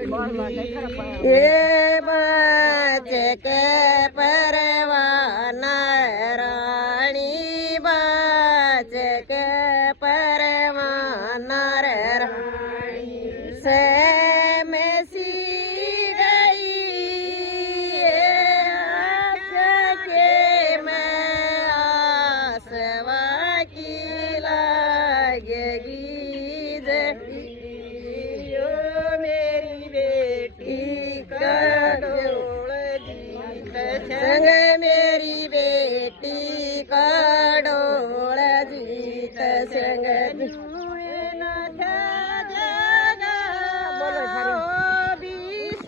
ये बचे के परवाना रानी बचे के परवाना रानी से में सी गई आस के मैं आसवा की लगेगी मेरी बेटी का डोल जीत संग मेरी बेटी का डोल जीत संग